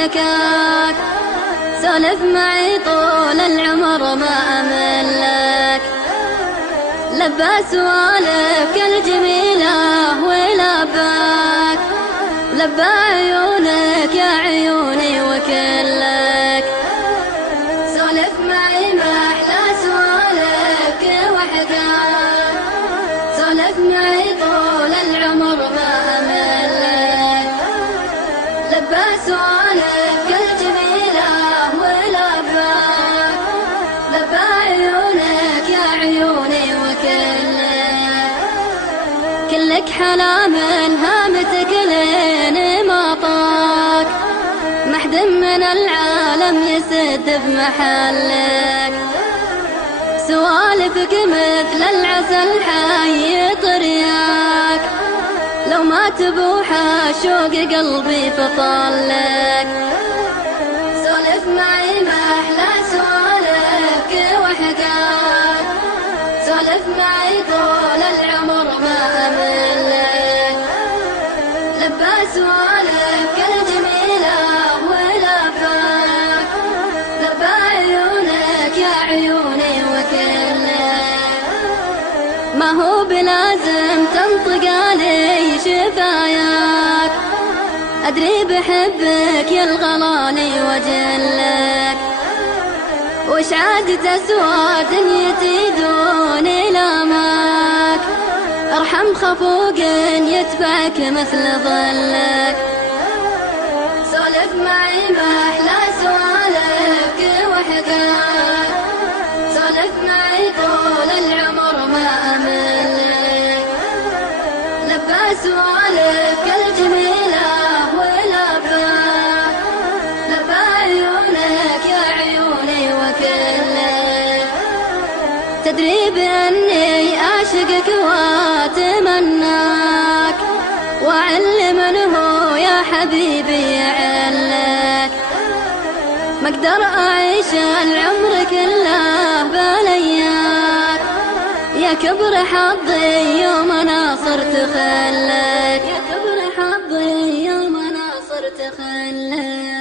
وحكاك، سولف معي طول العمر ما أملك. لبى سوالفك الجميلة ولباك، لبى عيونك يا عيوني وكلك. سولف معي ما أحلى سوالفك وحكاك، سولف معي طول العمر ما أملك. لبى سوالفك الجميلة ولباك، لبى عيونك يا عيوني وكلك. كلك حلا من هامتك لين ما طاك، محد من العالم يسد بمحلك. سوالفك مثل العسل حي طرياك، لو ما تبوح شوق قلبي فطلك. سولف معي ما أحلى سوالفك وحكاك، سولف معي طول العمر ما أملك. لبى سوالفك الجميلة ولباك، لبى عيونك يا عيوني وكلك. ما هو بلازم تنطق علي شفاياك، أدري بحبك يا الغلاني وجلك. وش عاد تسوى دنيتي دون لامك، ارحم خفوق يتبعك مثل ظلك. سولف معي ما أحلى سوالفك وحكاك، سولف معي طول العمر ما أملك. لبى سوالفك الجميلة ولباك، لبى عيونك يا عيوني وكلك. تدري بأني أعشقك وأتمناك، وأعلم هو يا حبيبي يعلك. ما أقدر أعيش العمر كله بلياك، يا كبر حظي يوم أنا صرت خلك، يا كبر حظي يوم أنا صرت خلك.